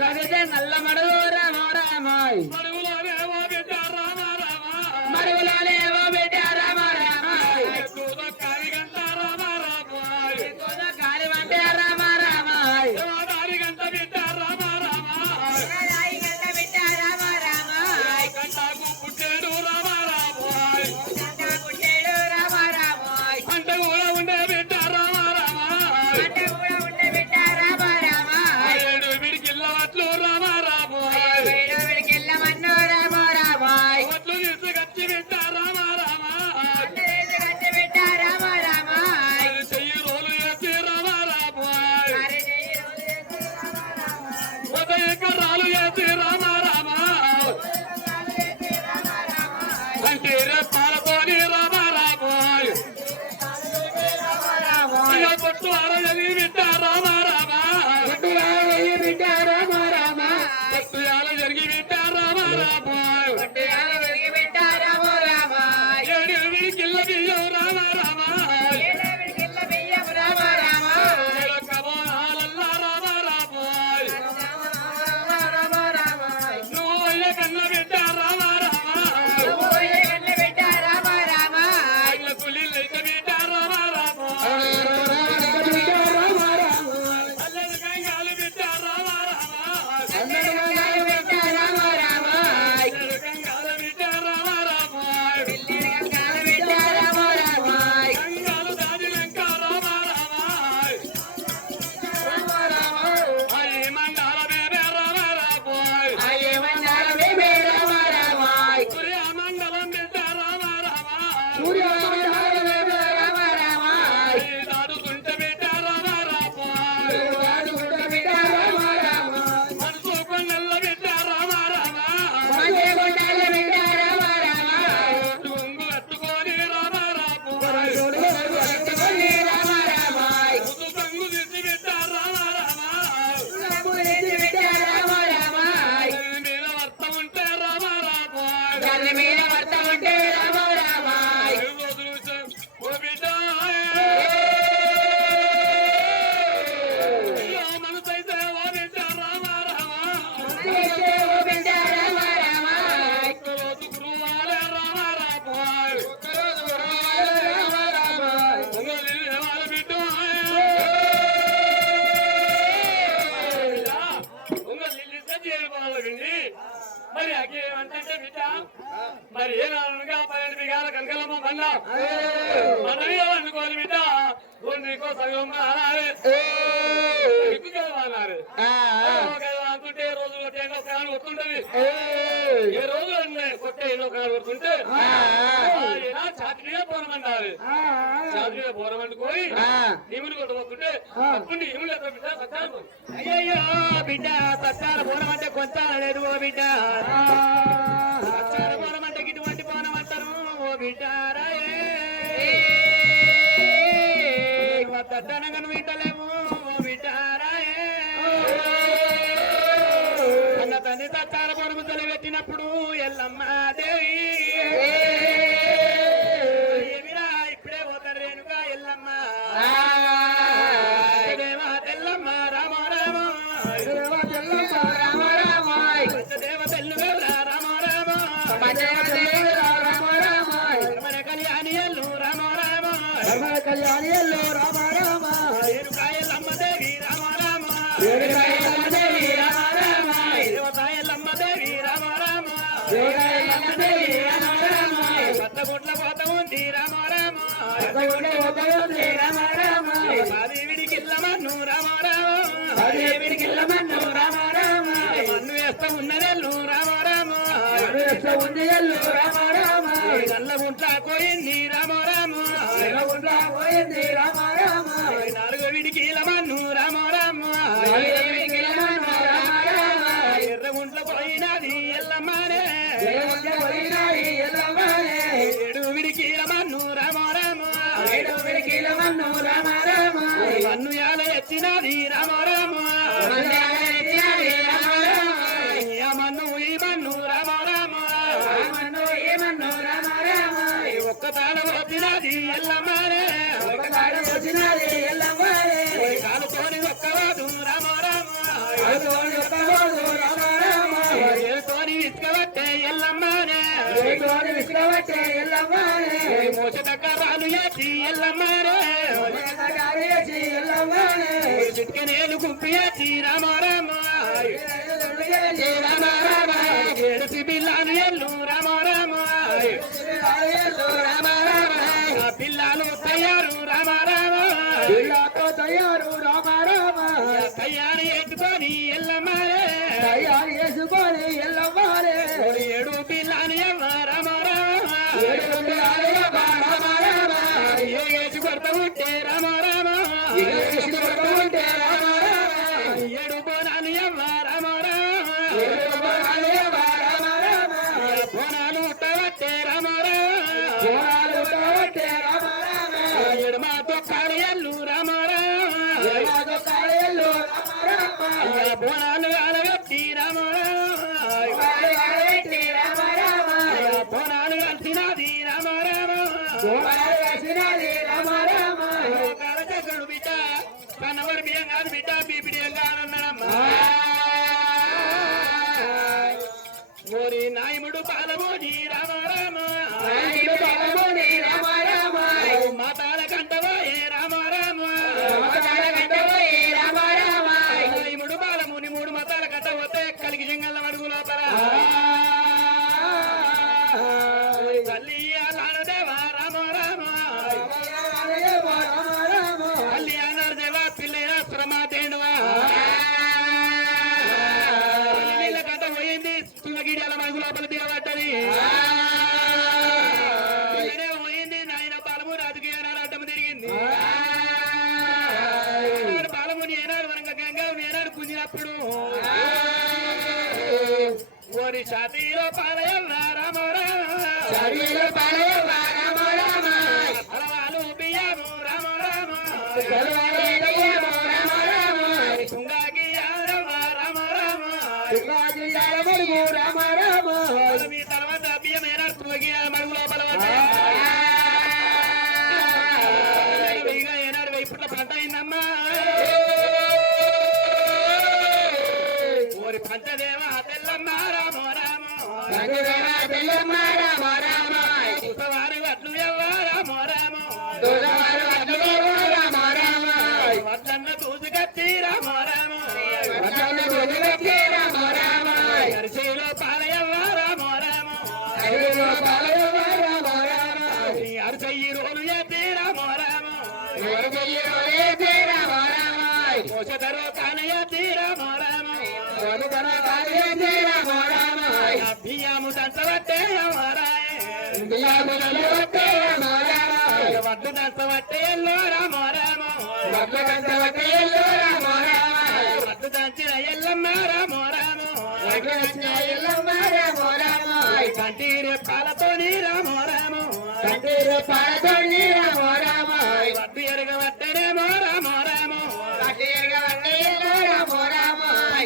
కవితే నల్ల మడుగు రామ రామాయ్ మడుగులోనేవో బిడ్డ రామ రామ మడుగులోనేవో బిడ్డ రామ రామాయ్ కాలిగంట రామ రామాయ్ కాలివంటే రామ రామాయ్ దారిగంట బిడ్డ రామ రామాయ్ గంట బిడ్డ రామ రామాయ్ కంటాకు పుట్టేడు రామ రామాయ్ పుట్టేడు రామ రామాయ్ అంటే కూడా ఉండే బిడ్డ రామ రామాయ్ అంటే కూడా ఉండే బిడ్డ రామ రామాయ్ ఏడు విడికిల్లవట్లు రామ రామాయ్ వేడికెళ్ళమన్నో రామ రామాయ్ వట్లు తీసుకొచ్చి బిడ్డ రామ రామాయ్ గట్టి బిడ్డ రామ రామాయ్ చెయ్యి రోలు వేసి రామ రామాయ్ అరే చెయ్యి రోజు చేసి రామ రామాయ్ ఉదయక రాలు వేసి రామ రామాయ్ రామ రామాయ్ అంటే పాలతోని రామ రామాయ్ రామ రామాయ్ ఇక కొట్టు అరగని బిడ్డ రామ రామాయ్ బిడ్డ రామ రామాయ్ కొట్టు ఆల జరిగి బిడ్డ రామ రామాయ్ బిడ్డ రామ రామాయ్ ఏడు విడికిల్ల బియ్యం రామ రామాయ్ ఏడవిడికెళ్ళ బియ్యం రామ రామాయ్ కబోనాలల్ల రామ రామాయ్ రామ రామాయ్ నువ్వు అయ్య కన్న బిడ్డ రామ రామాయ్ పోయేగన్న బిడ్డ రామ రామాయ్ ఇళ్ళ కులిల్లైతే బిడ్డ రామ రామాయ్ బిడ్డ రామ రామాయ్ అల్లరి కంగాలు బిడ్డ రామ రామాయ్ అన్నగారు బిడ్డ రామ రామాయ్ అల్లరి కంగాలు బిడ్డ రామ రామాయ్ పిల్లగాల బిడ్డ రామ రామాయ్ కంగాలు దాడిలంక రామ రామాయ్ రామ రామాయ్ అయ్యి మంగాల బేబే రామ రామాయ్ అయ్యే మందార బేబే రామ రామాయ్ సూర్య మంగళం బిడ్డ రామ రామాయ్ సూర్య మందార బేబే రామ రామాయ్ దాడుతుంటే బిడ్డ రామ రామాయ్ వాడుకుంట బిడ్డ రామ రామాయ్ మనసు కొన్నెల్ల బిడ్డ రామ రామాయ్ మందే కొండల బిడ్డ రామ రామాయ్ టుంగు కట్టుకొని రామ రామాయ్ ఎత్తుకొని రామ రామాయ్ ముద్దు తంగు తీసి బిడ్డ రామ రామాయ్ పులిసి బిడ్డ రామ రామాయ్ మీద వర్త ఉంటే రామ రామాయ్ దాని మీద వర్త ఉంటే రామ రామాయ్ రోజులు ఓ బిడ్డ మనసైతే ఓ బిడ్డ రామ రామాయ్ చేసే ఓ బిడ్డ రామ రామాయ్ రోజు గురువాలే రామ రామాయ్ రామ రామాయ్ వాళ్ళ బిడ్డ మరి అకేమంటే బిడ్డ మరి ఏమనగా 12 బిగాల కనకలమ్మ మన్నా మనవి అనుకోని బిడ్డ నీకో సగం అనాలి ఎక్కువ కదా అన్నారు అనుకుంటే రోజులు కొట్టేదో కాలు కొట్టుంటది ఏ రోజులు కొట్టే ఎన్నో కాలు కొడుతుంటే ఛాతి మీద పోనమన్నారు ఛాతి మీద పోనమనుకోని ఇములు కొట్టబోతుంటే అప్పుడు ఇములు బిడ్డ సత్తాను అయ్యయ్యో బిడ్డ సత్తార పోనమంటే కొంత లేదు ఓ బిడ్డ సత్తార పోనమంటే ఇటువంటి పోనమంటారు ఓ బిడ్డ తట్టనగా వింటలేము ఓ బిడ్డ అన్న తండ్రి సత్తార పోనము తొలగెట్టినప్పుడు ఎల్లమ్మ దేవి ఏమిరా ఇప్పుడే పోతారు రేణుగా ఎల్లమ్మ తెల్లమ్మ రామ రామ తెల్లమ్మ రామ రామ దేవ తెల్లు రామ రామ రామ రామ మన కళ్యాణి ఎల్లు రామ రామ మన కళ్యాణి ఎల్లు రామ రామ ఏరుకాయలమ్మ దేవి రామ రామ ఏరుకాయలమ్మ దేవి రామ రామ దేవతాయలమ్మ దేవి రామ రామ దేవతాయలమ్మ దేవి రామ రామ కొత్తగుట్ల పోత ఉంది రామ రామ కొత్తగుట్ల పోత ఉంది రామ రామ మాదేవిడికిల్లమన్ను రామ రామ మాదేవిడికిల్లమన్ను రామ రామ మన్ను వేస్త ఉన్నదెల్లు రామ రామ మన్ను వేస్త ఉంది ఎల్లు రామ రామ నల్లగుంట్ల పోయింది రామ రామ నల్లగుంట్ల పోయింది రామ రామ నాలుగు విడికిలమన్ను రామ రామ విడికిలమన్ను రామ రామ ఎర్రగుంట్ల పోయినది ఎల్లమ్మనే ఎర్రగుంట్ల పోయినది ఎల్లమ్మనే ఏడు విడికిలమన్ను రామ రామ ఏడు విడికిలమన్ను రామ రామ మన్ను యాల ఎత్తినది రామ రామ మన్ను ఈ మన్ను రామ రామ మన్ను ఈ మన్ను రామ రామ ఒక్క తాళ వచ్చినది ఎల్లమ్మనే ఒక తాళ వచ్చినది ఎల్లమ్మనే కాలుతోని ఒక్కవాడు రామ రామ కాలుతోని ఒక్కవాడు ఎల్లమ్మనే మోస దగ్గరాలు ఎత్తి ఎల్లమ్మనే చిట్కనేలు గుంపి ఎత్తి రామ రామ ఏడుసి బిల్లాలు ఎల్లు రామ రామ పిల్లలు తయారు రామ రామ తయారు రామ రామ తయారు ఎత్తుకొని ఎల్లమ్మనే తయారు చేసుకొని ఎల్లవారే ఏడు పిల్లని రామ రామ ఏసి కొడత ఉంటే రామ రామ ఏడు బోనాలు రామ రామ బోనాలు ఉట్టవట్టే రామ రామ ఎడమ తొక్కాలి ఎల్లు రామ రామ బోనాలు అలగట్టి రామ బోనాలు కలిసినది రామ రామ కలచకుడు బిడ్డ కన్నవరి బియ్యం కాదు బిడ్డ బీపిడియం కాదన్నాడమ్మా ఓరి నాయముడు పాలమోడి రామ రామ మాతాల కంటవోయే రామ రామ నాయముడు పాలముని మూడు మతాల కట్ట పోతే కలిగి సింగల్ల మడుగు లోపల కళ్యాణ దేవ రామ రామ కళ్యాణ దేవ పిల్లయ్య శ్రమాదేనువా నీళ్ళ కట్ట పోయింది తులగిడియాల మడుగు లోపల దిగబడ్డది పోయింది నాయన పాలము రాజుకి ఏనాడు అడ్డము తిరిగింది పాలముని ఏనాడు వరంగ గంగవుని ఏనాడు కుదినప్పుడు ఓరి ఛాతీలో పాలయల్ల రామ రామ అలవాలు బియ్యము రామ రామ కుంగాకి యాదవ రామ రామ మీ తర్వాత బియ్యం ఏనాడు తులగి మడుగు లోపల ఏనాడు వైపుట్ల పంట అయిందమ్మా ఓరి పంచదేవ తెల్లమ్మ రామ రామ వారి వడ్లు రామ వడ్లన్న దూసుకచ్చి రామ అరిసెలో పాలయవ్వ రామ అరిసెయ్యి రోలు ఎత్తి రామ మోసదరో కానయత్తి రామ బియ్యము దంచవట్టే వడ్లు దంచవట్టే ఎల్లో రామ వడ్లు దంచిన ఎల్లమ్మ రామ కంటి రెప్పాలతోని రామ వడ్లు ఎరగవట్టేనేమో రామ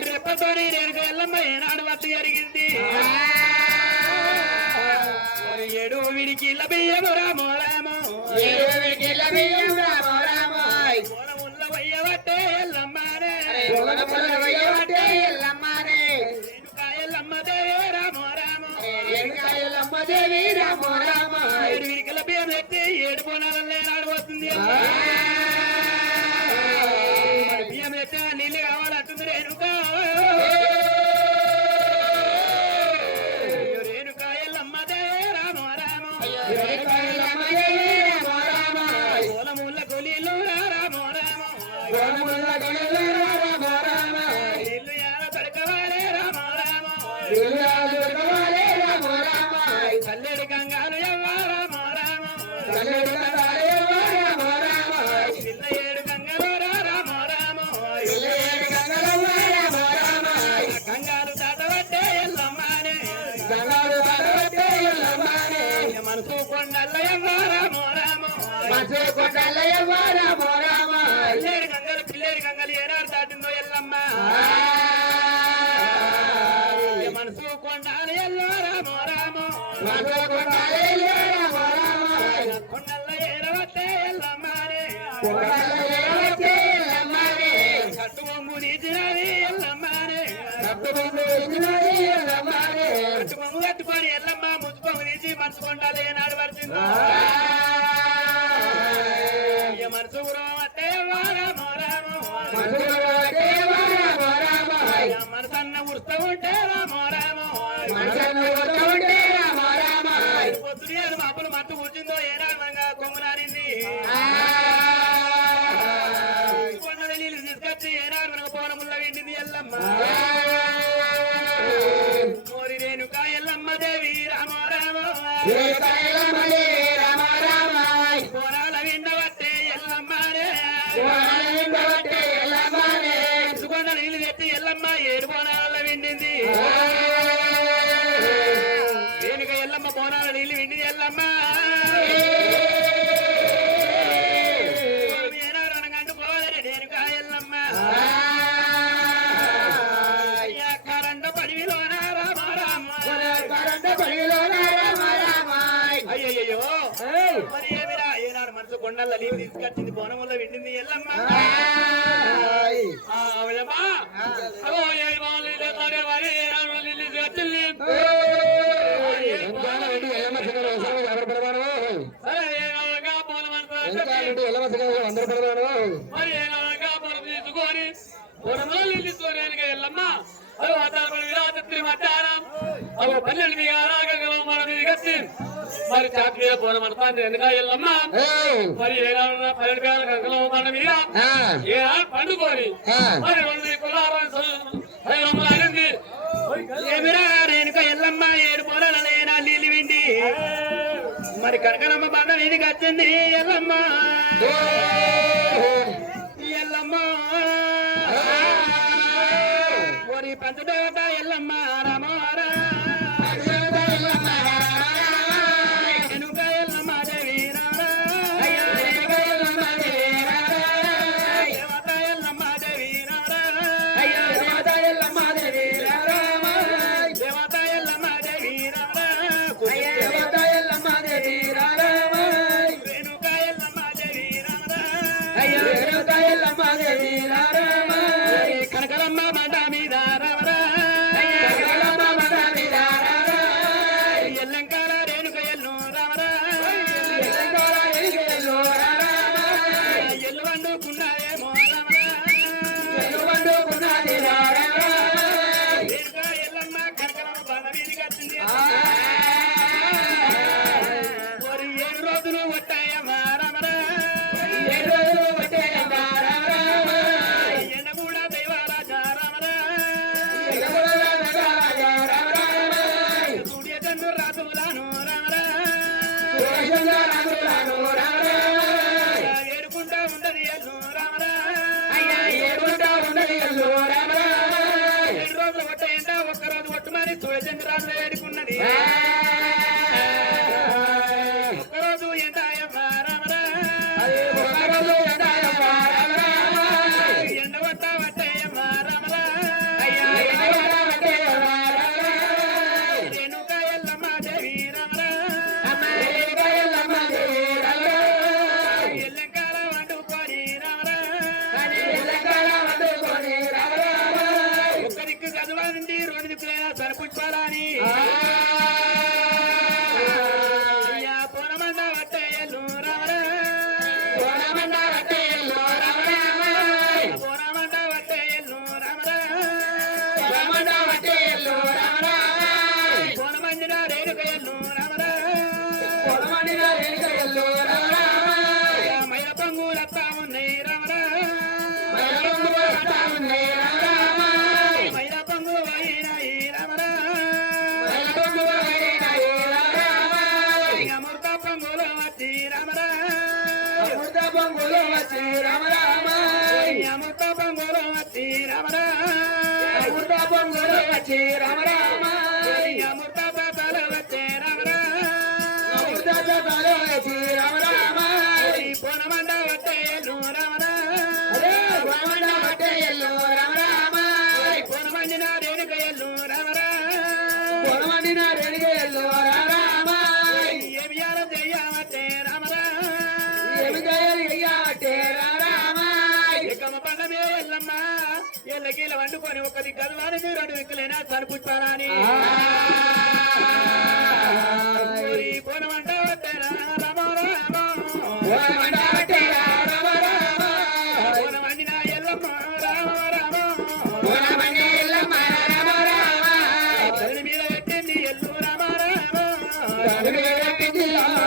రెప్పతోని నేను ఎల్లమ్మ ఏనాడు వడ్లు ఎరిగింది ఏడు విడికి బియ్యము రామ పొలముల్ల వయ్యవట్టే ఎల్లమ్మనే ఎల్లమ్మ దేవి రామ ఏడు విడికల బియ్యం ఎత్తి ఏడు బోనాలే నాడు వస్తుంది బియ్యం ఎత్తే నీళ్ళు కావాలంటుంది రేణుకా ఎల్లమ్మ దేవి రామ పొలముల్ల కొలీలు రామ ఇల్లు యాడ దొరకవాలే రామ కల్లెడు గంగాలు ఎవ్వ రామ పిల్ల ఏడు గంగలు రామ గంగాలు దాటవట్టే ఎల్లమ్మనే మనసు కొండల్ల ఎవ్వ రామ పిల్లేరు గంగలు ఏనాడు దాటిందో ఎల్లమ్మ మనసు కొండాలు ఎల్లో రామ కొండల్ల ఏరవట్టే ఎల్లమ్మనే కట్టు బొమ్ము నీచినది ఎల్లమ్మనే కట్టు బొమ్ము ఎత్తుకొని ఎల్లమ్మ ముచ్చుకొని తీసి మనసు కొండాలి ఏనాడు పడుతుందో మనసు అంటే మనసన్న ఉడుతూ ఉంటే పొద్దున మాపులు మత్తు కూర్చుందో ఏనాడు మనగా కొమ్మునారింది కొండ నీళ్ళు తీసుకొచ్చి ఏనాడు మనకు పోనముల్లో వెండింది ఎల్లమ్మ మోరి రేణుక ఎల్లమ్మ దేవి రామ రామ పోరాల విండవట్టే ఎల్లమ్మనే కొండ నీళ్ళు తెచ్చి ఎల్లమ్మ ఏడు పోనాల విండింది రేణుక ఎల్లమ్మ పోనాల నీళ్ళు విండింది ఎల్లమ్మ ఏనాడు పోవాలి రేణుక ఎల్లమ్మ కరెంటు పడివిలోన రామ రామ అయ్యయ్యో మరి ఏమిరా ఏనాడు మనసు కొండల్లో నీళ్ళు తీసుకొచ్చింది బోనముల్లో విండింది ఎల్లమ్మ తీసుకొని ఎల్లమ్మ పన్నెండు మన మీద కట్టి మరి చాకరీ పోనమంటాను ఎందుక ఎల్లమ్మ మరి ఏనాడు పన్నెండు మన మీద ఏనాడు పండుకొని మరి రెండు కులారింది ఏమిరా రేణుక ఎల్లమ్మ ఏడు పోరాలేనా నీళ్ళు విండి మరి కనకనమ్మ బండ వీధికి వచ్చింది ఎల్లమ్మ ఎల్లమ్మ మరి పంచదేవత ఎల్లమ్మ రామారా రేణుక ఎల్లమ్మ దేవి రామా దేవత ఎల్లమ్మ దేవి రామా దేవత ఎల్లమ్మ దేవి రామా దేవత ఎల్లమ్మ దేవి రామా దేవత ఎల్లమ్మ దేవి రామా రేణుక ఎల్లమ్మ దేవి రామా రేణుక ఎల్లమ్మ దేవి రామా కనకలమ్మ బండ మీద రామరా కనకలమ్మ బండ మీద రామరా ఎల్లంకాల రేణుక ఎల్లు రామరా ఎల్లంకాల రేణుక ఎల్లు రామరా ఎల్లు వండుకున్నాయేమో రామరా ఎల్లు వండుకున్నది రామరా రేణుక ఎల్లమ్మ కనకలమ్మ బండ మీదకి వచ్చింది మరి 7 రోజులు వట్టాయమ్మా రామరా 7 రోజులు వట్టాయమ్మా రామరా ఎండ కూడా దైవరాజా రామరా సూర్య చంద్రు రాజులాను రామరా ఏడుకుంటా ఉండదు ఎల్లు రామరా ఏడుకుంటా ఉండదు ఎల్లు రామరా 7 రోజులు వట్టాయంట ఒక్కరోజు ఒట్టు మరి సూర్య చంద్ర రాజు ఏడుకున్నది ఒక్కరోజు ఎండాయమ్మా రామరా ఒక్కరోజు ఎండాయమ్మా రామరా ఎండ వట్ట వట్టయ్యమ్మా రామరా రేణుక ఎల్లమ్మ దేవి రామరా రేణుక ఎల్లమ్మ దేవి రామరా ఎల్లంకాల వండుకొని రామరా ఎల్లంకాల వండుకొని రామరా ఒక్క దిక్కు చదవాలండి 2 దిక్కులైనా సరిపుచ్చాలని పోనమంద వట్టయ్యలు రామరా పోనమంద వట్టయ్యలు రామరా పోనమంద వట్టయ్యలు రామరా పోనమంద వట్టయ్యలు రామరా పోనమందిన రేణుకయ్యలు రామరా పోనమందిన రేణుకయ్యలు రామరా మైల పంగులత్తా ఉన్నాయి రామరా మైల పంగులత్తా ఉన్నాయి రామరా మైల పంగు అయినాయి రామరా మైల పంగు అయినాయి రామరా అమృత పంగులో వచ్చి రామరా అమృత పంగులో వచ్చి రామరా అమృత పంగులో వచ్చి రామరా అమృత పంగులో వచ్చి రామరా అమృత పాపాల వచ్చే రామరా అమృత పాపాల వచ్చి రామరా పోనమండ వట్టేలు రామరా పోనమండ వట్టేలు రామరా పోనమండిన రేణుక ఎల్లు రామరా పోనమండిన రేణుక ఎల్లు రామరా ఏమి చెయ్యవట్టే రామరా ఏమి చెయ్యవట్టే రామరా ఎక్కమ్మ పండ మీద ఎల్లమ్మ ఎల్లకీల వండుకొని ఒక దిగ్గదు వాని మీరు రెండు దిక్కులైనా చనిపుచ్చారా అని పోనమంట వట్టేరా రామ పోనమండి నా ఎల్లమ్మ రామ తల్లి మీద పెట్టింది ఎల్లు రామ తల్లి మీద పెట్టారా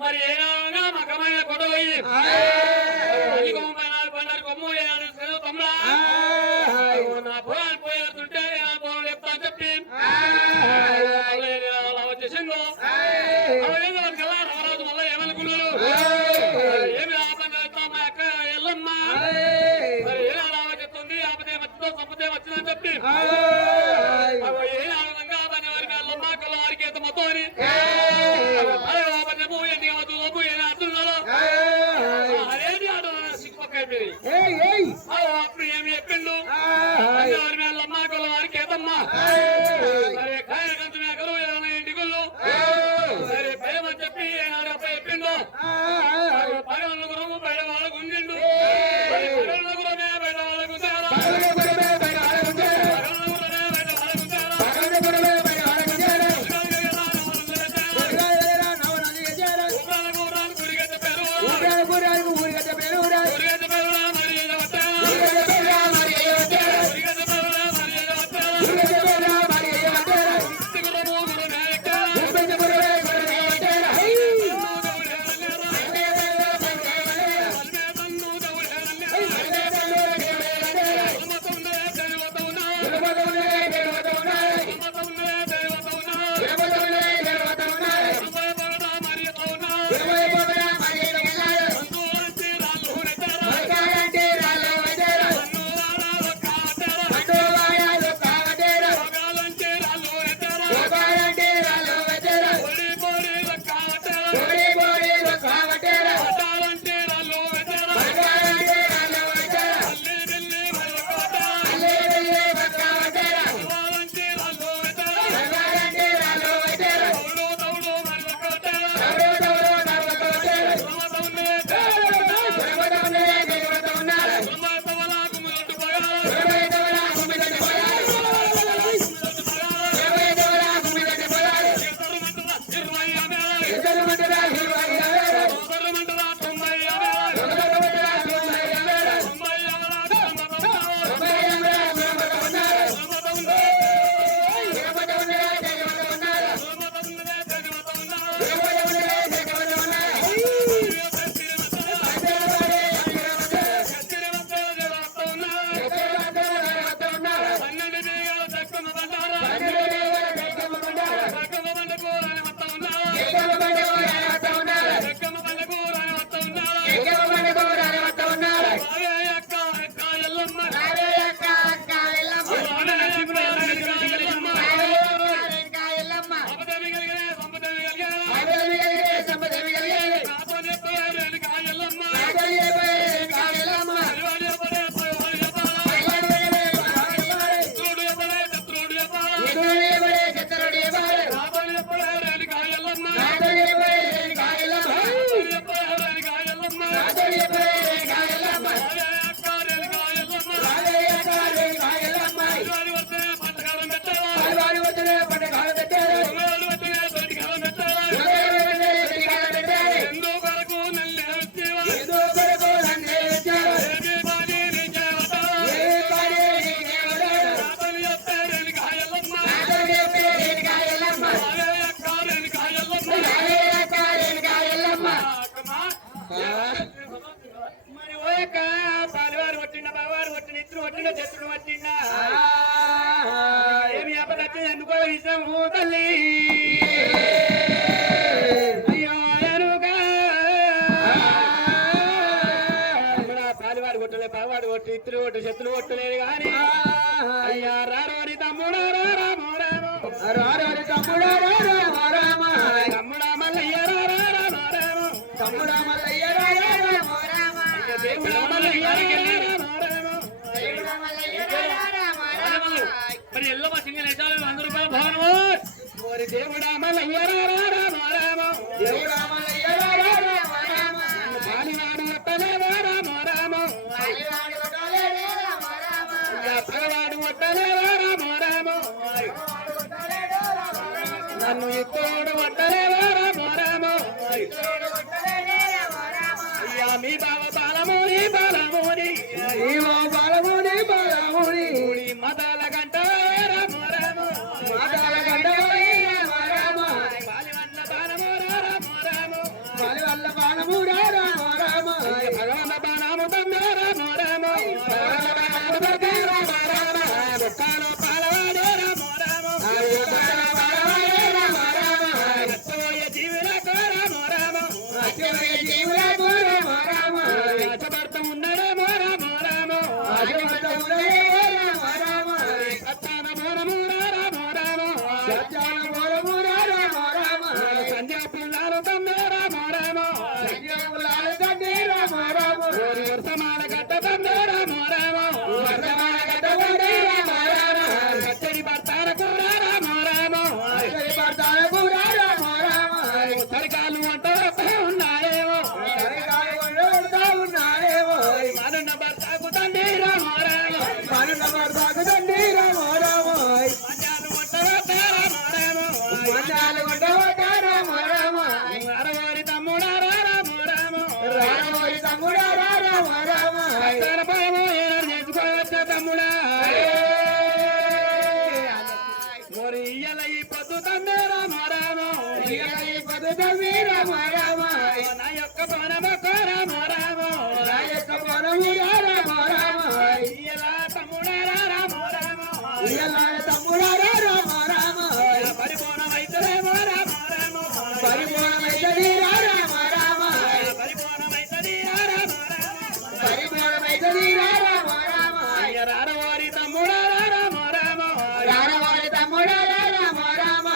మరి ఏనా మకమైన కొడవయి పండారు కొమ్ము తమ్ముడా నా పొలాన్ని పోయేస్తుంటే పొలం చెప్తా అని చెప్పి వచ్చేసిందో రారాజు మళ్ళీ ఏమనుకున్నారు ఏమి ఆపద మా అక్క ఎల్లమ్మ మరి ఏ ఆమె చెప్తుంది ఆపదే వచ్చిందో సంపదే వచ్చిందని చెప్పి ఏ ఆనందంగా దాని వారికి ఎల్లమ్మ కళ్ళ వారికి ఎంత మొత్తం అని అప్పుడు ఏమి చెప్పిండు అమ్మ కొల వారికి ఏదమ్మా సరే కాయల కంచు మేకలు ఇంటికుళ్ళు సరే భయమని చెప్పి ఏనాడు అబ్బాయి చెప్పిండు పగల గురము బయట వాళ్ళకు ఉండిండు పగల గురమే బయట వాళ్ళకు గురిగెత్త పేరు మీద శత్రుడు వచ్చిందా ఏమి అపదచ్చి ఎందుకో విషయము తల్లి అయ్యో ఎరుగా పాలివాడు కొట్టలే పావాడు కొట్టు ఇత్తులు కొట్టు శత్రులు కొట్టలేదు కానీ అయ్యా రారోరి తమ్ముడు రామో రామో రారారి తమ్ముడా రామ రామ తమ్ముడా మల్లయ్య రామో రామో తమ్ముడా మల్లయ్య రామ రామ దేవుడా మల్లయ్య రామో రామో మరి ఎల్లమ్మ సింగల్ వేసాలు 100 రూపాయల భవనము ఓరి దేవుడా మల్లయ్య రామో రామో దేవుడా మల్లయ్య రామ రామ పాలివాడు కొట్టలే రామో రామో పగవాడు కొట్టలే రామో రామో నన్ను ఇతోడు కొట్టలే రామో రామో అయ్యా మీ బావ బాలమూరి బాలమూరి నీవో బాలముని బాలముని మదాల గంట రామో రామో మాటల గండవై రామ రామ పాలివల్ల బాలమో రామో రామో బలి వల్ల బాణముడా రామ రామ భగవాన బాణము తందే రామో రామో దుఃఖాలు పాలవాడే రామో రామో రక్తమోయ జీవులకు రామో రామో జీవులకు రామ రామ ఆశభర్తం ఉన్నడేమో రామో రామో రామ రామ సత్తాన మోనము రామో రామో సత్యాన మూలముడా రామ రామ సంధ్యా పిల్లలు తమ్మే రామో రామో సంజయములాల తండ్రి రామ రామ ఓరి వర్షమాల గట్ట తమ్మే రామో రామో వర్తమాన గడ్డవండి రామ రామ కచ్చడి భర్తాల కూర రామో రామో అక్కడి పడతాలకు రామ రామ సరికాలు వంట ఉన్నాయేమో సరికాలు కొడుతా ఉన్నారేమో మనున్న భర్తకు తండ్రి రామో రామో మనున్న పడతాకు తండ్రి రామ రామ మధ్యాహ్నం వంట రామో రామో మంచాలు కొట్టవట రామ రామ అరవారి తమ్ముడా రామో రామో రామోరి తమ్ముడా రామ రామ తన పాము ఏనాడు చేసుకోవచ్చా తమ్ముడా మరి ఇయ్యల ఈ పొద్దు తమ్మే రామో రామో పదుతమ్మి రామ రామ నా యొక్క పనమొక్క రామో రామో నా యొక్క పొలము రామ రామ ఇయ్యల తమ్ముడా రామో రామో ఇయ్యాల తమ్ముడా రామ రామ పరిపూర్ణమైతేమో రామో రామో పరిపూర్ణమైతది రామ రామ పరిపూర్ణమైతది రామో రామో పరిపూర్ణమైతది రామ రామ అయ్య రారవారి తమ్ముడా రామో రామో రారవారి తమ్ముడా రామ రామ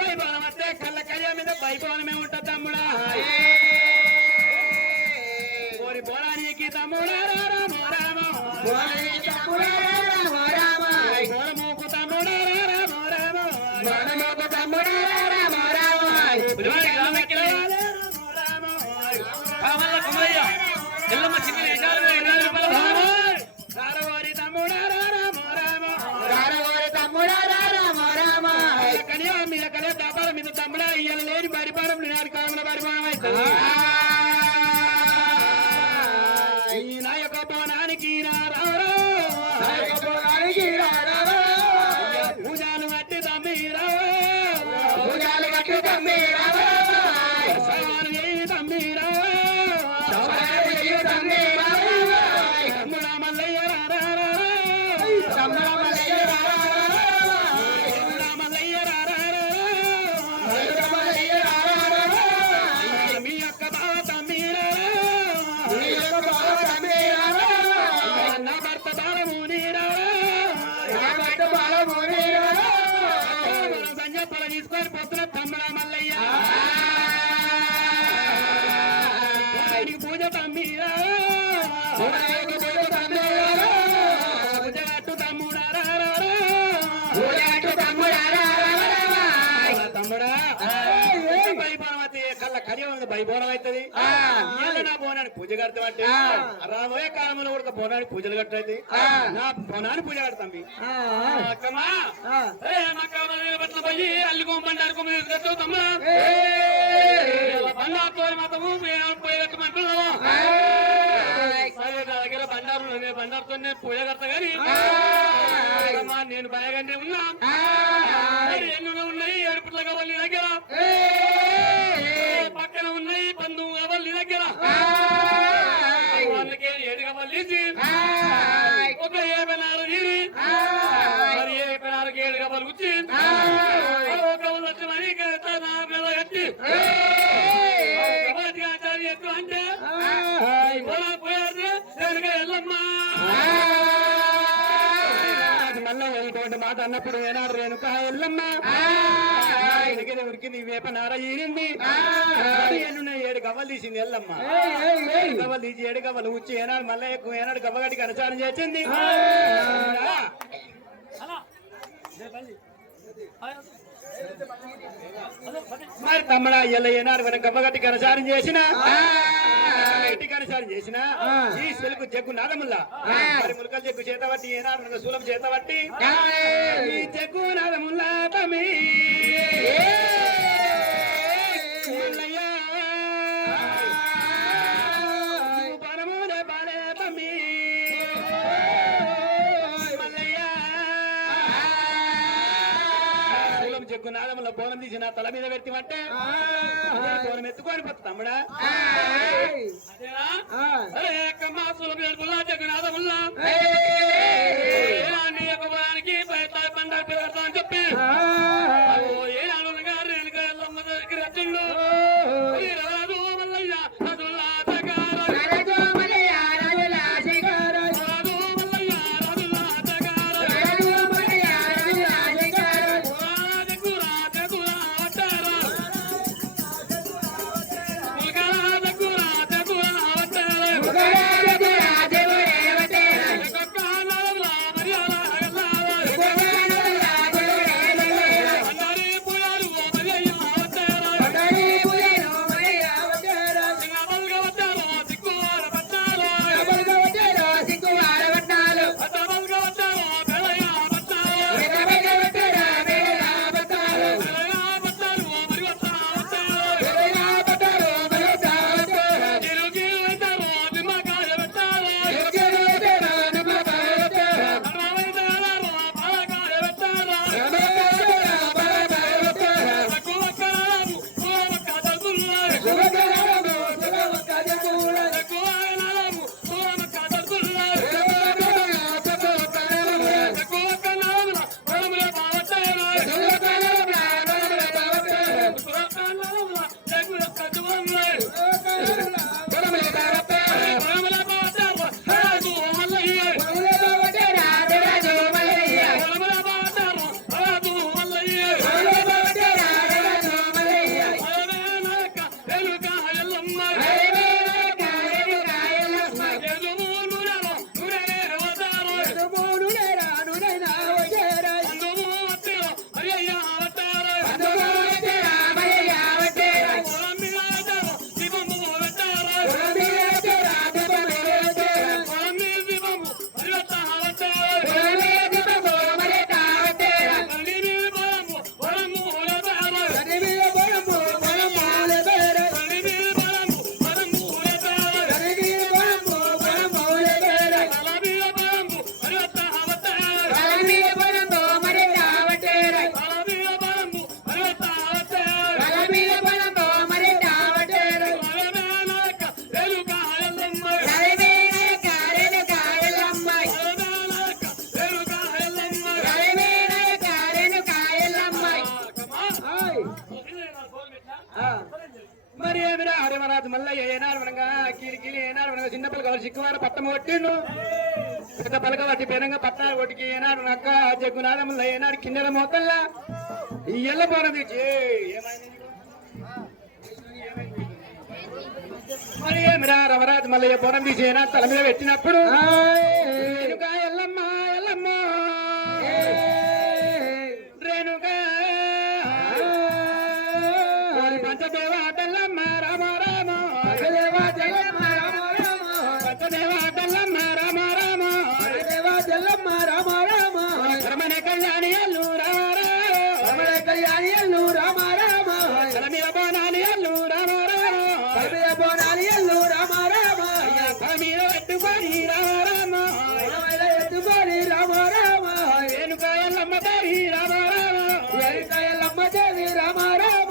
బైబోనం అంటే కళ్ళ కయ్య మీద బైబోనమే ఉంటుంది తమ్ముడా కోరి పోరానికి తమ్ముడా రామో రామో బోనని తమ్ముడా రామ రామ కోరమూకు తమ్ముడా రామో రామో బోనమోకు తమ్ముడా రామ రామ పులివాడి గ్రామకి రామో రామో కావాల కుమరయ్య ఎల్లమ్మ సింగల్ వేసాలు 20 రూపాయల భవనము రారవారి తమ్ముడా రామో రామో రారవారి తమ్ముడా రామ రామ కడియా మీద కడియా దాపాల మీద తమ్ముడా ఇయ్యాల లేని పరిపాలన నాడు కాలంలో పరిపాలన అవుతుంది ఈ నా యొక్క బోనానికి నా రావరా నాయకపోవడానికి రారా పూజలు బట్టి తమ్మి రావా భుజాలు కట్టు తమ్మి రారా సవాలు చేయి తమ్మి రావా సవాలు చెయ్యి తమ్మి రారా తమ్ముడా మల్లయ్య రారా తమ్ముడ మల్లయ్య రారా తమ్ముడా మల్లయ్య రారా తమ్ముడ మల్లయ్య రారా మీ యొక్క బావ తమ్మి రారా నీ యొక్క బావ తమ్మి రారా నా భర్త బాలము నీరారా నా భర్త బాలముని రారా సంజప్పల తీసుకొని పోతున్న తమ్ముడా మల్లయ్య వాడికి పూజ తమ్మిరా భుజానికి భుజ తమ్మి రారా పూజ కట్టు తమ్ముడా భుజానికి తమ్ముడా రారా తమ్ముడా బైబోనమతి కళ్ళ కడి ఉంది బైబోనం అవుతుంది నా బోనానికి పూజ కడతామంటే రాబోయే కాలంలో కూడా బోనానికి పూజలు కట్టయితే నా బోనానికి పూజ కడతాం అక్కమ్మా ఏ మక్కమ్మ పట్ల పోయి అల్లుకో బండారు కొమ్మ తీసుకొచ్చు తమ్ముడా బండారుతో మాత్రము పోయేటట్టుమంటున్నాము నా దగ్గర బండారు బండారుతో పూజ కడతా గాని అమ్మా, నేను భయగానే ఉన్నా ఎన్నో ఉన్నాయి ఏడుపుట్ల కావాలి దగ్గర పక్కన ఉన్నాయి బంధువు కావాలి దగ్గర వాళ్ళకి ఏడు కావాలి ఒక 50 మాట అన్నప్పుడు ఏనాడు రేణుక ఎల్లమ్మ ఎనకనే ఉరికింది వేప నార ఈరింది 7 గవ్వలు తీసింది ఎల్లమ్మ. గవ్వలు తీసి 7 గవ్వలు ఉచ్చి ఏనాడు మళ్ళీ ఎక్కువ ఏనాడు గవ్వగడికి అనుసారం చేసింది. మరి తమ్ముడా ఎల్ల ఏనాడు మన గవ్వగట్టికి అనుసారం చేసిన అనుసారం చేసిన ఈ సెలకు జగ్గు నాదముల్లా మరి ములకల జగ్గు చేత బట్టి ఏనాడు శూలం చేత బట్టి ఈ జగ్గు నాదముల్లా తమి నాదముల బోనం తీసి నా తల మీద పెట్టిమంటే బోనం ఎత్తుకొని పోతా తమ్ముడా జగన్నాథముల్లా బోనానికి పండుగ పెడతా అని చెప్పి ఏ నాలుగు గారు ఎల్లమ్మ దగ్గర రచుళ్ళు రాజు మల్లయ్య రజుల్లా మరి ఏమిరా హరిమరాజు మల్లయ్య ఏనాడు మనగా కీలికీలి ఏనాడు మనగా చిన్నపిల్ల కావాలి సిక్కువాడు పట్టం కొట్టిండు పెద్ద పలక పట్టి పేరంగా పట్టాలు కొట్టికి ఏనాడు నక్క జగ్గునాదముల్ల ఏనాడు కిన్నెల మోతల్లా ఈ ఎల్ల పోరం తీసి మరి ఏమిరా రమరాజు మల్లయ్య పోరం తీసి ఏనాడు తల మీద పెట్టినప్పుడు రేణుక ఎల్లమ్మ ఎల్లమ్మ రేణుక పంచదేవ తెల్లమ్మ రామ రామ పంచదేవ తెల్లమ్మ రామ రామ పంచదేవ తెల్లమ్మ రామ రామ పంచదేవ తెల్లమ్మ రామ రామ రమణ కళ్యాణి అల్లు రామ రమణ కళ్యాణి అల్లు రామ రామ కలమియ బోనాలి అల్లు రామ రామ కలమియ బోనాలి అల్లు రామ రామ కలమియ ఎత్తుకొని రామ రామ ఎత్తుకొని రామ రామ రేణుక ఎల్లమ్మ దేవి రామ రామ రేణుక ఎల్లమ్మ దేవి రామ రామ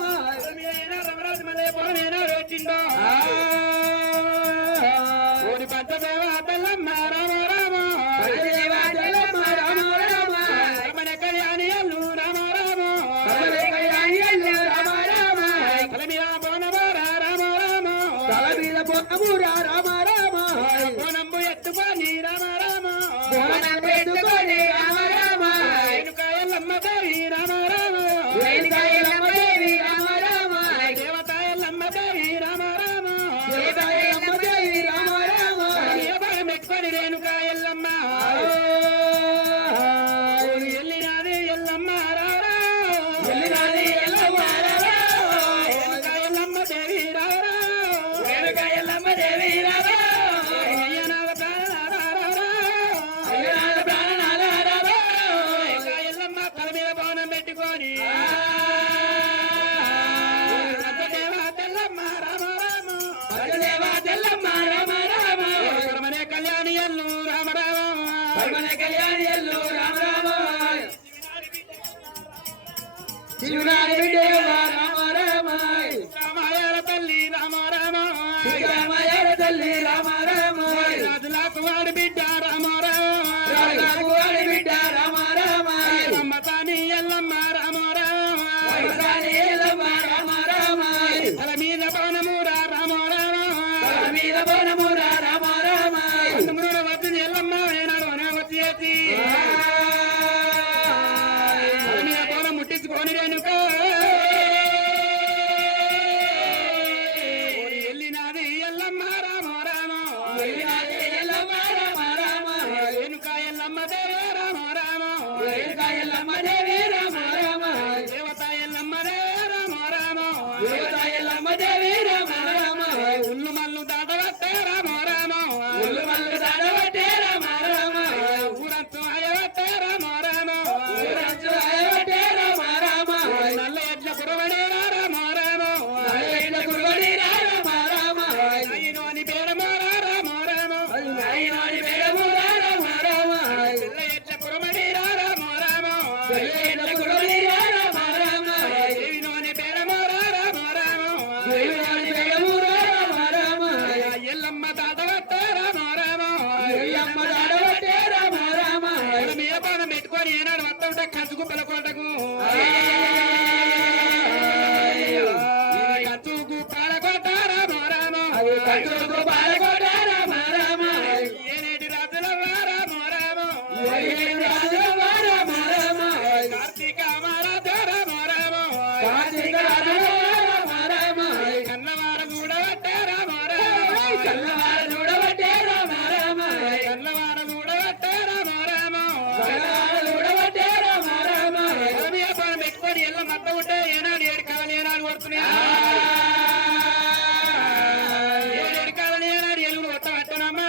ఓడి పంచదేవ తెల్లమ్మ రామ రామ రమణ కళ్యాణి అల్లు రామ రామ కలమియ బోనబోర రామ రామ కలమియ బోనబోర రామ రామ బోనంబు ఎత్తుకొని రామ రామ బోనంబు ఎత్తుకొని రామ రామ రేణుక దేవి రామా అయ్యనాథ ప్రాణనాథ అయ్యనాథ ప్రాణనాథ రామా ఎల్లమ్మ తల మీద భవనం పెట్టుకొని దేవా తెల్లమ్మ రామ రామ దేవా తెల్లమ్మ రామ రామ పరమనే కళ్యాణి ఎల్లు రామ రామ పరమన కళ్యాణి ఎల్లు రామ రామ శివునారి బిడ్డేవ రామ రామ రామాయణ తల్లి రామ రామ రామాయణ తల్లి రామ రామ రాజులకు వాడి బిడ్డ రామ రామ రాజులకు వాడి బిడ్డ రామ రామ అమ్మ తాని ఎల్లమ్మ రామ రామ రాణి ఎల్లమ్మ రామ రామ తల మీద భవనము రామ రామ తల మీద బోనముర రామ రామ పంతొమ్మిది వచ్చింది ఎల్లమ్మ ఏనాడు వచ్చి తల మీద భవనం ముట్టించుకొని రేణుక ఎల్లినాది ఎల్లమ్మ రామ రామ ఎల్లమ్మ రామ రామ రేణుక ఎల్లమ్మ దేవే రామ రామ రేణుకా ఎల్లమ్మ దేవి రామ రామ దేవత ఎల్లమ్మ దే రామ రామ దేవతా ఎల్లమ్మ దేవి రామ రామ ఉల్లు మల్లు దాటవట్టే రామ రామ ఉల్లు మల్లు దాడబట్టే రామ రామ ఊరంతు అయ్యవట్టే రామ రామ ఊరంచు అయవట్టే రామ రామ నల్ల ఎడ్ల కురవడే రామ రామ నల్లైన గురువడి రామ రామ అయ్యనోని పేరమ రామ రామ అయినోని బేడము రామ రామ పిల్ల ఎడ్ల కురవడి రామ రామ నల్లైన గురువడి రామ రామ దేవినోని పేరమ రామ రామ దేవుని బేడము రామ రామ ఎల్లమ్మ దాటవట్టే రామ రామ ఎల్లమ్మ దాడబట్టే రామ రామ మీద బాణం పెట్టుకొని ఏనాడు మొత్తం కంచుకు పిలకొట్టకు కంచుకు పాలకొట్ట రామ రామ కట్టుకు బాలకోట రామ రామ ఏనేటి రాజుల రామ రామ రాజు రామ రామ కార్తీక అమరాధ రామ రామ కార్తీక రాజు రామ రామ కన్నవార చూడవట్టే రామ రామ కన్నవారు చూడబట్టే రామ రామ కన్నవార చూడవట్టే రామ రామ కన్నవారు చూడబట్టే రామ రామ మీద బాణం పెట్టుకొని ఎల్ల మత్త ఉంటే ఏనాడు ఏడు కావాలి ఏనాడు కొడుతున్నాయి ఏడు కావాలి ఏనాడు ఎలుగులు కొట్టవట్టనమ్మా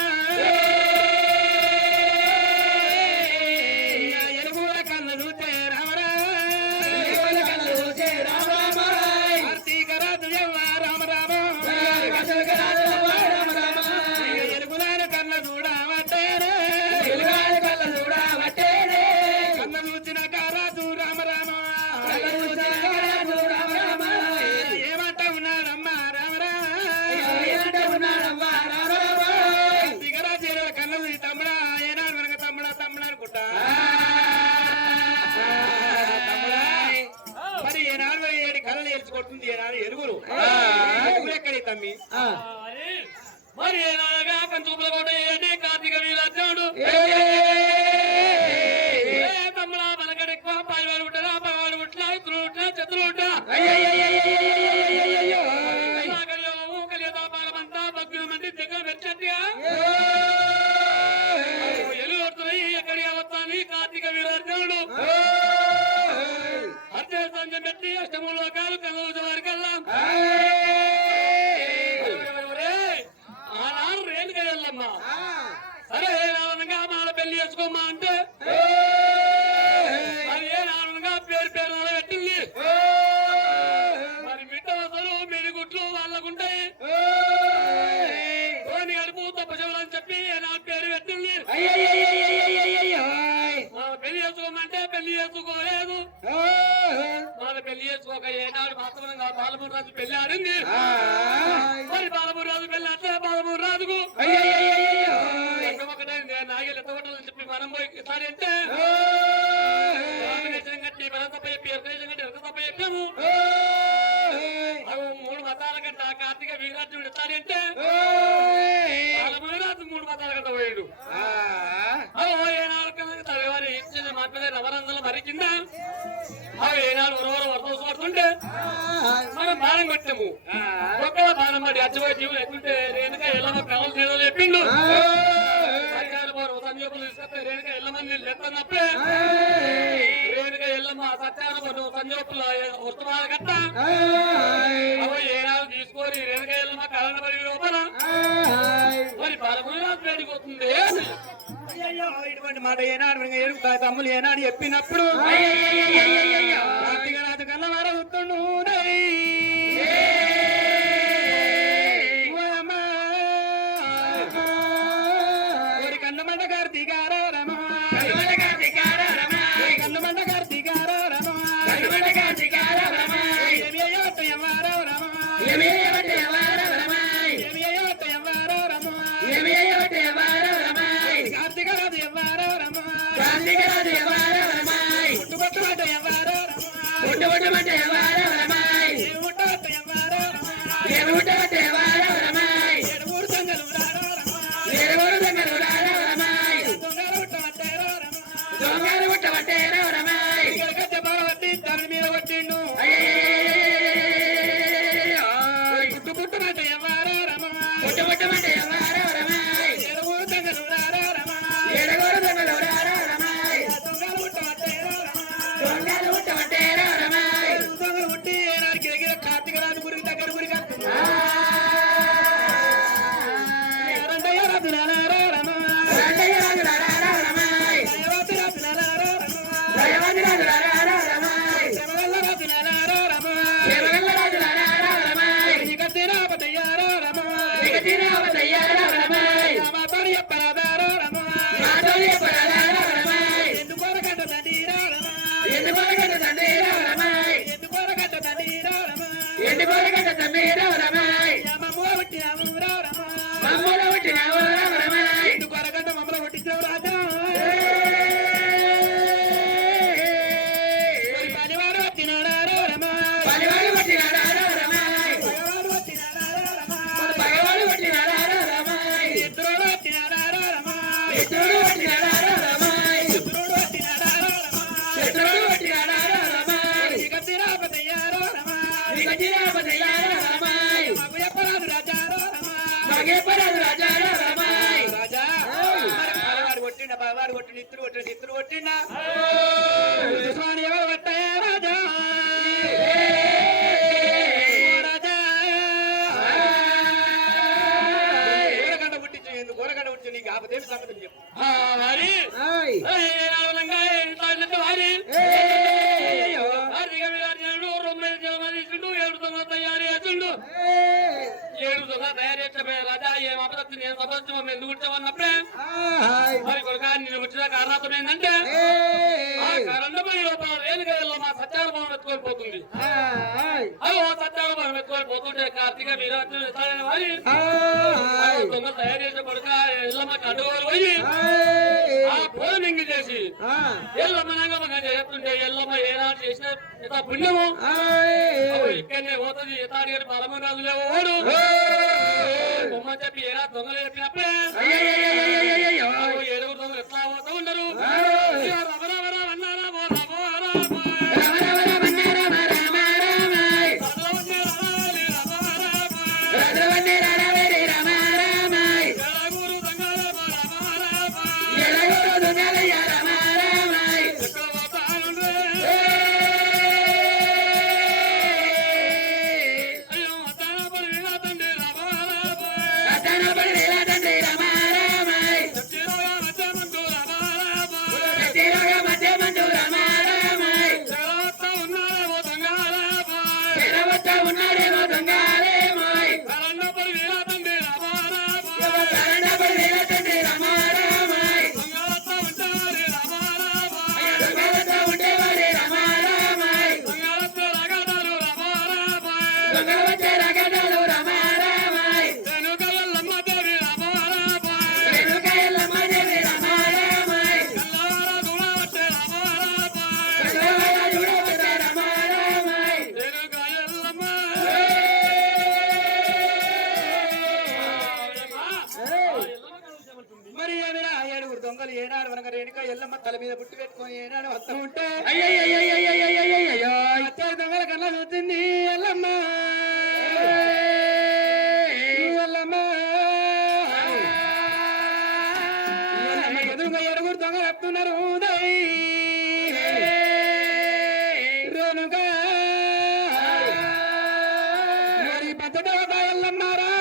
ఎలుగుల కళ్ళు చూస్తే దేవుల కళ్ళు చూసే రామ రామ కార్తీక రాజు ఎవ్వ రామ రామ కట్టుక రాజు రామ రామ ఎలుగులాల కళ్ళ చూడవట్టేనే వెలుగాల కళ్ళ చూడబట్టేనే కళ్ళ చూసిన రాజు రామ రామ కళ్ళ చూసిన రాజు రామ రామ ఏమంటా ఉన్నారమ్మా రామ రామ ఏమంటే ఉన్నాడమ్మా రామ రామ కార్తీక రాజు కళ్ళ చూసి తమ్ముడా ఏనాడు వెనక తమ్ముడా తమ్ముడా అనుకుంటా తమ్ముడా మరి ఏనాడు ఏడు కళ్ళలు ఏడ్చుకుంటుంది ఏనాడు ఎరుగురు ఎరుగురు ఎక్కడి తమ్మి మరి ఏనాడగా కంచుకుల కోట ఏంటి కార్తీక వీరాజుడు తమ్ముడా మనకడ ఎక్కువ పాయవాడు ఉంటారా పావాడు ఉంటా ఇతరులు ఉంటా చతులు ఉంటా కలియదా భాగమంతా భక్తుల మంది దగ్గర పెట్టట్టుగా ఎలు కొడుతున్నాయి ఎక్కడికి వస్తాను కార్తీక వీరాజుడు అత్య సంజం పెట్టి అష్టము లోకాలు కనుగోలు వారికల్లా ఆనాడు రేణుగా వెళ్ళమ్మా సరే నాలుగుగా మాల పెళ్లి చేసుకోమ్మా అంటే మరి ఏ నాలుగుగా పేరు పేరు పెట్టింది మరి బిడ్డ అసలు మెరుగుట్లు వాళ్ళకుంటాయి ధోని గడుపు తప్పచవలు అని చెప్పి నా పేరు పెట్టింది మన పెళ్లి చేసుకోమంటే పెళ్లి చేసుకోలేదు మన పెళ్లి చేసుకోక ఏనాడు వాస్తవంగా బాలమూరు రాజు పెళ్లి ఆడింది మరి బాలమూరు రాజు పెళ్లి అంటే బాలమూరు రాజుకు ఒకటే నాగేలు ఎత్తగొట్టాలని చెప్పి మనం పోయి సరే అంటే కట్టి మన తప్ప చెప్పి కట్టి ఎంత తప్ప చెప్పాము మూడు మతాల గంట కార్తీక వీరాజుడు ఎత్తాడంటే బాలమూరు రాజు మూడు మతాల గంట పోయాడు ఏనాడు తలవారి ఇచ్చిన మాట మీద నవరంగంలో మరి కింద అవి ఏనాడు ఉరవరు వర్తం పడుతుంటే మనం బాణం కొట్టాము ఒక్కల బాణం పడి అచ్చబోయి జీవులు ఎత్తుంటే రేణుక ఎల్లమ్మ కావాలి నీళ్ళు చెప్పిండు సంజోపులు తీసుకొస్తే రేణుక ఎల్లమని ఎత్తన్నప్పుడే రేణుక ఎల్లమ్మ సత్యాన సంజోపుల ఉత్తమాల కట్ట అవి ఏనాడు తీసుకొని రేణుక ఎల్లమ్మ కళ్ళ పడి లోపల చెప్తుండే అయ్యయ్యో, ఇటువంటి మాట ఏనాడు ఎరుగు తమ్ములు ఏనాడు చెప్పినప్పుడు కార్తీక రాజు కన్నా వరవుతుండు కన్నమంట కార్తీకారో రమా కన్నమంట కార్తీకారో రమా మీద పట్టిండు పుట్టుమంటే ఎవరో రమా ఎరువురు దగ్గర రమా పుట్టి ఏనాడికి దగ్గర కార్తీక రాజు గురికి దగ్గర గురికి వాడు కొట్టిన ఇత్తురు కొట్టిండా ఎవరు పట్టాయా రాజా గోరగంట పుట్టించు ఎందుకు గోరగంట పుట్టించు నీకు ఆపదేవి సంగతి చెప్పు నేను వచ్చిన కారణం ఏంటంటే మా సత్యాల భవనం ఎత్తుకోలిపోతుంది సత్యాల భవనం ఎత్తుకోలిపోతుంటే కార్తీక వీరాజు దొంగ తయారు చేసే కొడుక ఎల్లమ్మకి అడ్డుకోవాలి పోయి ఆ పోలింగ్ చేసి ఎల్లమ్మ చేస్తుంటే ఎల్లమ్మ ఏనాడు చేసిన పుణ్యము ఇక్కడనే పోతుంది ఎతాడి పరమరాజులే ఓడు బొమ్మ చెప్పి ఏనా దొంగలు చెప్పినప్పుడే ఏడుగురు దొంగలు ఎట్లా పోతూ ఉండరు మరి ఏమైనా ఏడుగురు దొంగలు ఏనాడు వనక రేణుక ఎల్లమ్మ తల మీద పుట్టి పెట్టుకొని ఏనాడు వస్తూ ఉంటే దొంగల కన్నా చూస్తుంది ఎల్లమ్మ ఎదురుగా ఏడుగురు దొంగలు వస్తున్నారు రేణుక మరి పెద్ద ఎల్లమ్మ రా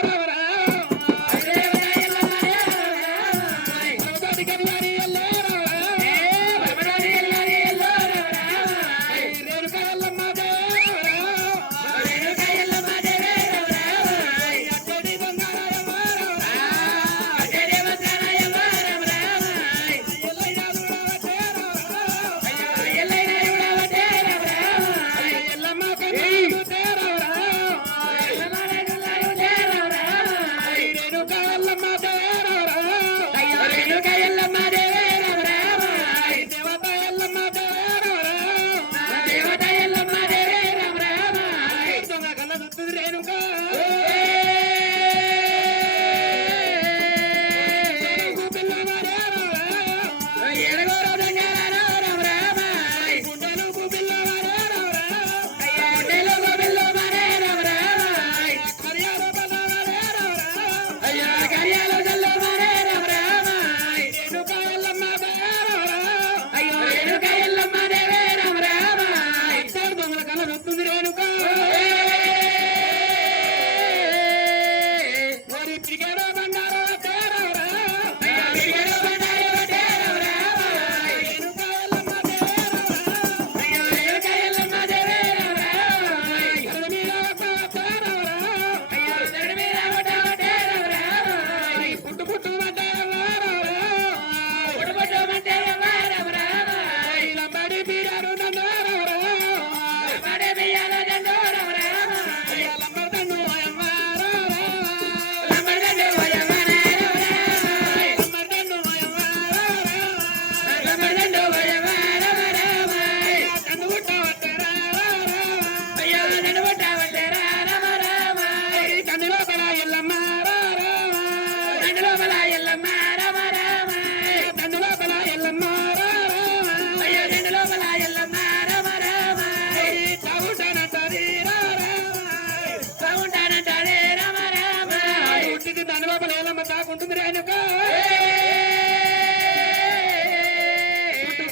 పుట్టుకుంటుంది రాయనక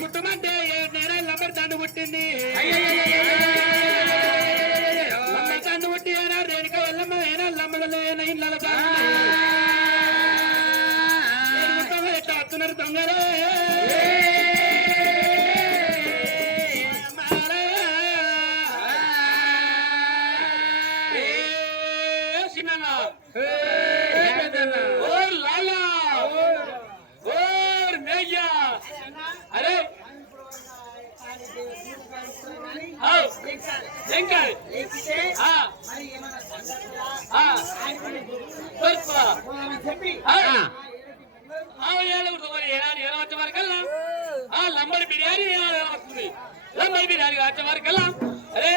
పుట్టుమంటే నేనే లంబర్ తండు పుట్టింది లంబర్ తండు పుట్టి అయినా రేణుక ఎల్లమ్మ అయినా లంబలలో ఇళ్ళ ఎట్లా వస్తున్నారు దొంగలే లంబడి బిర్యానీ వస్తుంది లంబడి బిర్యానీ వచ్చే వరకల్లా అరే